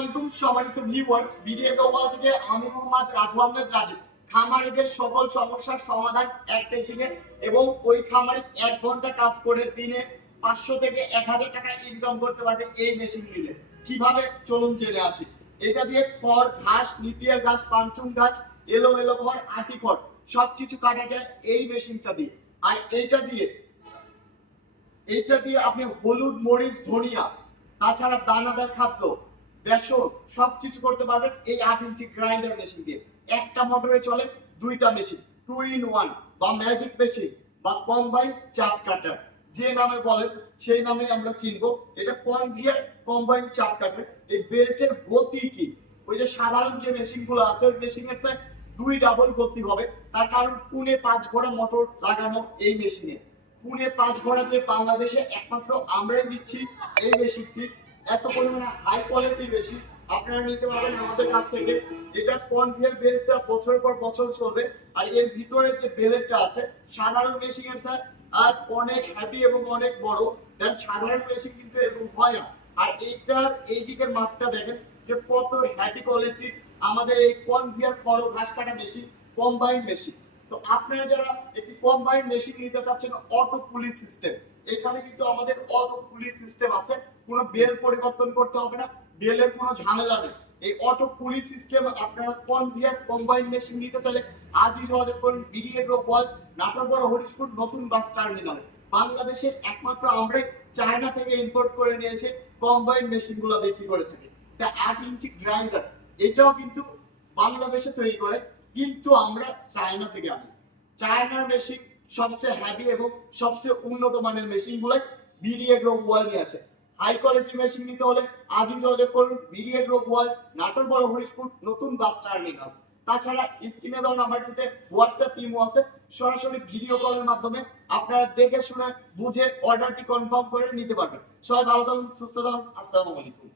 আলাইকুম সম্মানিত viewers, video global থেকে আমি মোহাম্মদ রাজু আহমেদ রাজু। খামারিদের সকল সমস্যার সমাধান এক মেশিনে এবং ওই খামারি 1 ঘন্টা কাজ করে দিনে 500 থেকে 1000 টাকা ইনকাম করতে পারবে এই মেশিন নিলে। কিভাবে চলুন জেনে আসি। এটা দিয়ে খড়, ঘাস, নিপিয়ার ঘাস, পাঞ্চুং ঘাস, এলো খড়, আটি খড় সবকিছু কাটা যায় এই মেশিনটা দিয়ে। আর এইটা দিয়ে আপনি হলুদ, মরিচ, ধনিয়া, তাছাড়া দানাদার খাদ্য, বেসন সবকিছু করতে পারবেন এই 8 ইঞ্চি গ্রাইন্ডার মেশিন দিয়ে। একটা মোটরে চলে দুইটা মেশিন, 2 in 1 বা ম্যাজিক মেশিন বা কম্বাইন্ড চাপ কাটার, যে নামে বলেন সেই নামে আমরা চিনবো। এটা কনভিয়ার কম্বাইন্ড চাপ কাটার। এই বেল্টের গতি কি? ওই যে সাধারণ যে মেশিনগুলো আছে ওই মেশিনের চেয়ে 2 ডাবল গতি হবে। তার কারণ পুনে 5 ঘোড়া মোটর লাগানো এই মেশিনে। পুনে 5 ঘোড়া যে বাংলাদেশে একমাত্র আমরাই দিচ্ছি এই মেশিনটি। এত পরিমাণে হাই কোয়ালিটি মেশিন আপনারা নিতে পারবেন আমাদের কাছ থেকে। এটা কনভেয়ার বেল্টটা বছর পর বছর চলবে। আর এর ভিতরে যে বেল্টটা আছে সাধারণ মেশিনের স্যার আজ অনেক হ্যাপি এবং অনেক বড়, দেন সাধারণ মেশিন কিন্তু এরকম হয় না। আর এইটার এই দিকের মাপটা দেখেন যে কত হ্যাপি কোয়ালিটি। আমাদের এই কনভেয়ার খড় ঘাস কাটা মেশিন কম্বাইন্ড মেশিন। তো আপনারা যারা একটি কম্বাইন্ড মেশিন নিতে চাচ্ছেন অটো পুলি সিস্টেম, এখানে কিন্তু আমাদের অটো পুলি সিস্টেম আছে। কোনো বেল পরিবর্তন করতে হবে না, বেলের কোনো ঝামেলা নেই। এই অটো পুলি সিস্টেম আপনারা কনভিয়ার কম্বাইন্ড মেশিন নিতে চাইলে আজই যোগাযোগ করুন বিডিএ গ্রুপ ওয়াল, নাটোর বড় হরিশপুর নতুন বাস টার্মিনালে। বাংলাদেশের একমাত্র আমরাই চায়না থেকে ইম্পোর্ট করে নিয়ে এসে কম্বাইন্ড মেশিনগুলো বিক্রি করে থাকি। তা 8 ইঞ্চি গ্রাইন্ডার এটাও কিন্তু বাংলাদেশে তৈরি করে, কিন্তু আমরা চায়না থেকে আনি। চায়নার মেশিন সবচেয়ে হ্যাভি এবং সবচেয়ে উন্নত মানের মেশিনগুলাই বিডিএ গ্রুপ ওয়াল নিয়ে আসে। হাই কোয়ালিটি মেশিন নিতে হলে আজই যোগাযোগ করুন বিডিএ গ্রুপ ওয়াল, নাটোর বড় হরিশপুর নতুন বাস টার্মিনাল। তাছাড়া স্ক্রিনে দেওয়া নাম্বারটিতে হোয়াটসঅ্যাপ ইমো আছে, সরাসরি ভিডিও কলের মাধ্যমে আপনারা দেখে শুনে বুঝে অর্ডারটি কনফার্ম করে নিতে পারবেন। সবাই ভালো থাকুন, সুস্থ থাকুন। আসসালামু আলাইকুম।